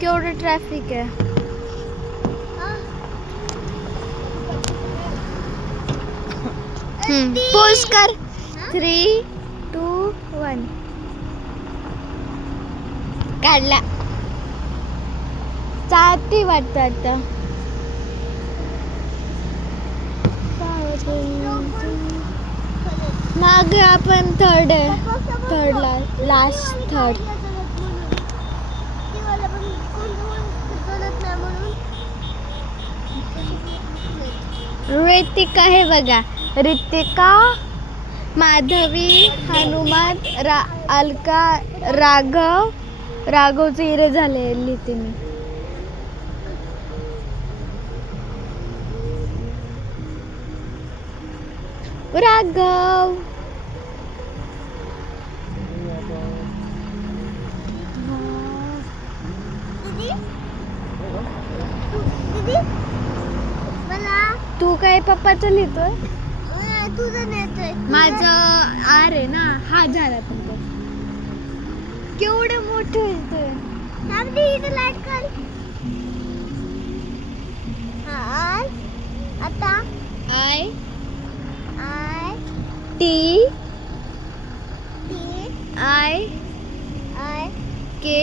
केवढं ट्रॅफिक आहे. पोज कर. 3, 2, 1 काढला. चालती वाटतं आता. मग आपण थर्डला लास्ट थर्ड. ऋतिका हे बघा. ऋतिका, माधवी, हनुमान, अलका, राघवचे हिरे झाले लिहिते मी. राघव तू काय पप्पाचं लिहितोय? माझं आर आहे ना. हा झाला तुमचा. केवढं मोठं येतोय. आता आय टी आय के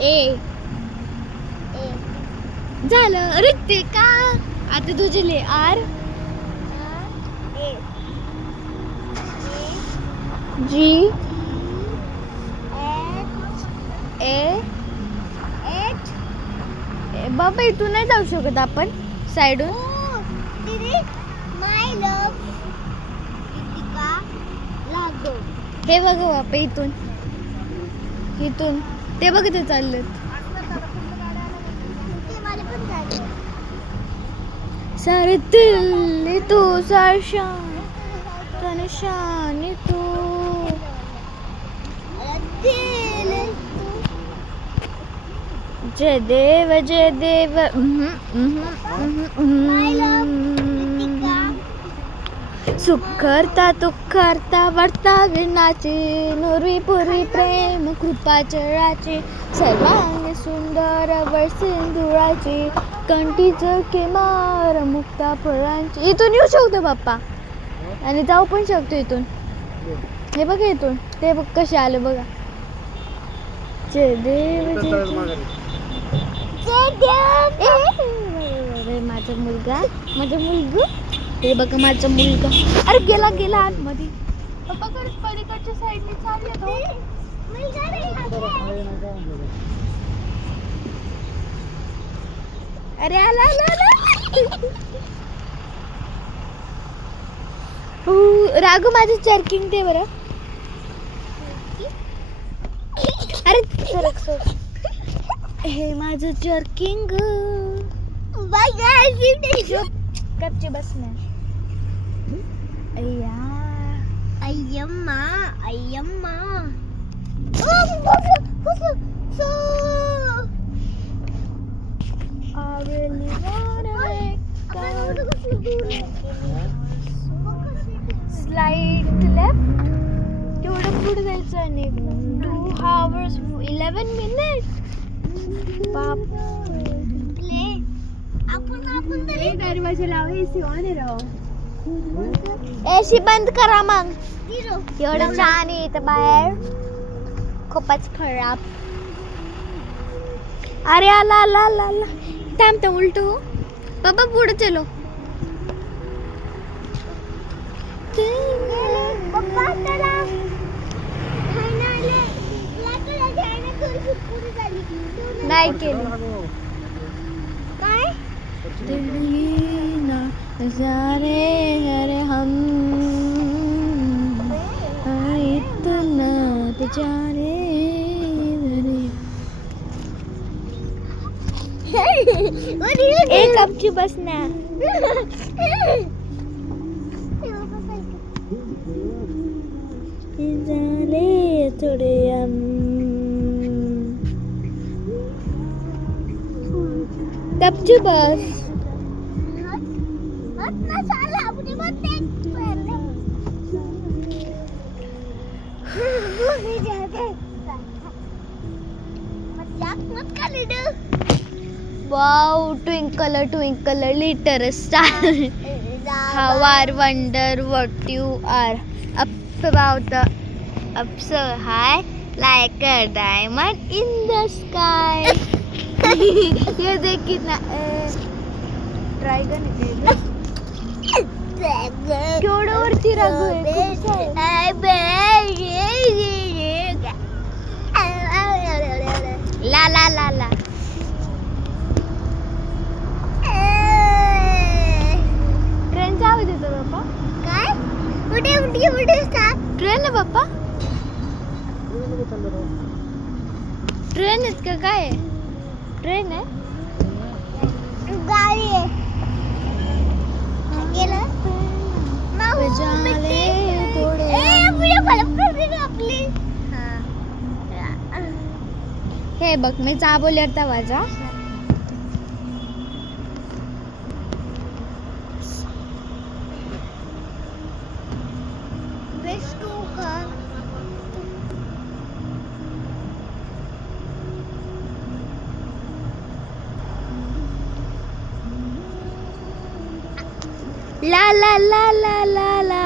ए झालं. ऋतिका आता तुझे ले. आर जी ए बाबा इथून नाही जाऊ शकत आपण साईडून. हे बघा बापा इथून ते बघ ते चाललेत. सरतिल तू सरशान तनशान तू जय देव. सुख करता दुःख करता वर्ता विनाची नुरी पुरी प्रेम कृपा चराची सर्वांगी सुंदर वर सिंधुराची कंठीच केमार मुक्ता फळांची. इथून येऊ शकतो बाप्पा आणि जाऊ पण शकतो इथून. हे बघा इथून ते बघ कसे आले बघा. जय देव जय देव. माझा मुलगा हे बघा माझा मुलगा. अरे गेला आतमध्ये. पप्पा खरंच पलीकडच्या साईडने चालले. अरे आला. राघू माझं चर्किंग ते बरं. अरे हे माझं चर्किंग. कच्चे बस नाही. अय्यम्मा स्लाइड लेफ्ट. तेवढं पुढे जायचं आणि 2 hours 11 minutes. बाप आपण दरवाजा लाव. एसी ऑन आहे राव. एसी बंद करा मग. एवढं छान आहे इथं बाहेर. खूपच खराब. अरे आला. थांब उलट हो. बाबा पुढे चलो. नाही केलं काय. नजारे हरे हम इतना जाने. एक आमची बस ना. झाले थोडे कपची बस. Wow, twinkle, twinkle, little star. How I wonder what you are. Up about the up so high, like a diamond in the sky. ये देख कितना ट्राय करने केवढं वरती रागू ला ला ला ला ट्रेनचा आवाज येतो बाप्पा काय कुठे कुठे कुठे ट्रेन आहे बाप्पा ट्रेन आहेत का काय ट्रेन आहे गाडी आहे गेलं हे बघ मी चाबोल्यावर वाजा ला ला ला ला ला ला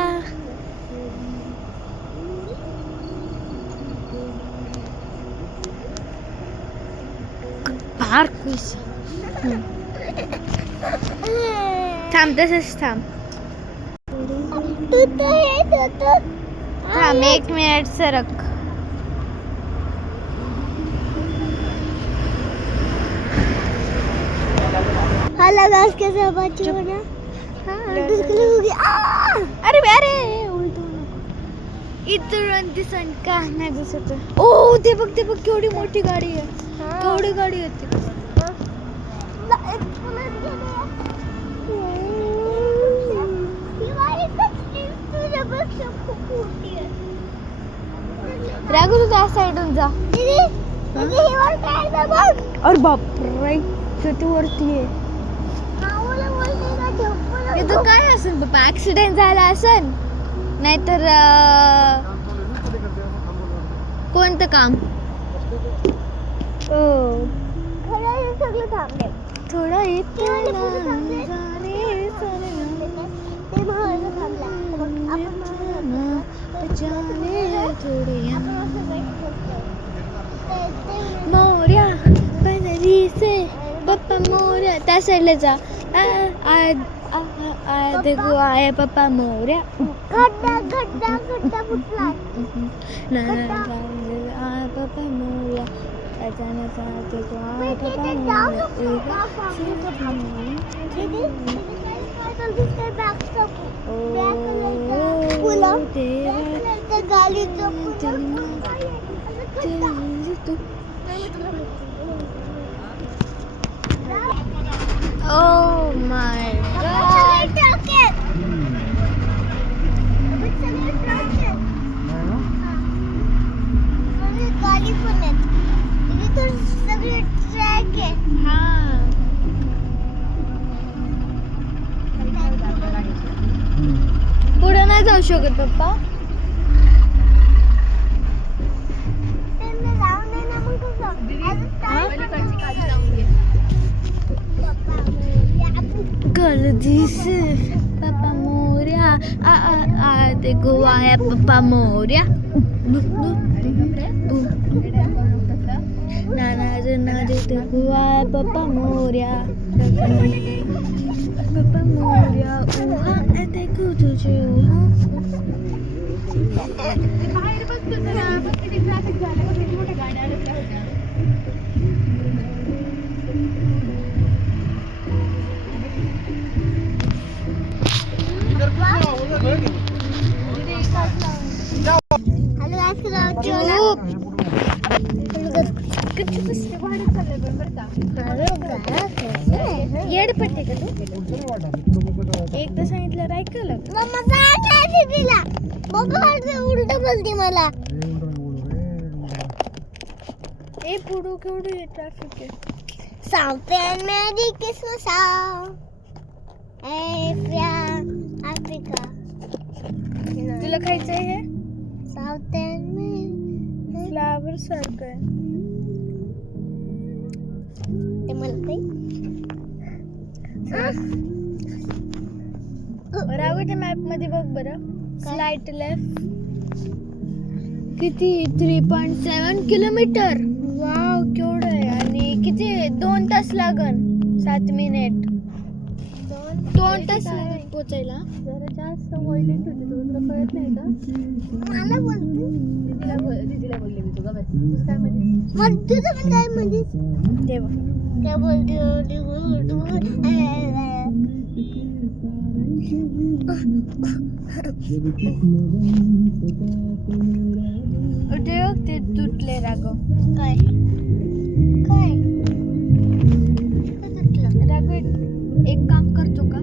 पार्क थांब तसंच थांब थांब 1 मिनिट सरक हाला गास कैसे बच्चे हो ना अरे अरे उलटू इथून दिसन का नाही दिसत ओ ते बघ केवढी मोठी गाडी आहे केवढी गाडी होती राघू तू त्या साईडून जा अरे बापरे किती वरती आहे इथं काय असेल बाबा ऍक्सिडेंट झाला असेल नाहीतर कोणतं काम थोडं मोर्या बनरी से पप्पा मोर्या त्या साईडला जा देखो आया पप्पा मोर्या फुटला पप्पा मोर्या अचानक Oh my God! गाडी पण आहेत इथे सगळे ट्रॅक आहे पुढे नाही जाऊ शकत पप्पा गलती से पापा मोर्या देखो आया पापा मोर्या नाना देखो आया पापा मोर्या देखो तुझे येडपट्टे का तू एकदा सांगितलं ऐकलं उलट बोलते मला ए पुढं केवढी ट्रॅफिक आहे South and Merry Christmas Africa तुला खायचं आहे हे South and फ्लावर सारखं आहे. ते म्हणते राघू त्या मॅप मध्ये बघ बरं. Slight left. किती 3.7 किलोमीटर. वाव केवढं आहे. आणि किती 2 तास लागन. 7 मिनिट. 2 तास लागेल पोचायला. जरा जास्त वॉयलेंट होते तुला कळत नाही का? मला बोलते दीदीला बोलले मी तुला बस तुझं काय म्हणजे तुझं पण काय म्हणजे ते बघ. काय बोलते ते बघ ते तुटले राघव. काय काय काय तुटलं? राघव एक काम करतो का?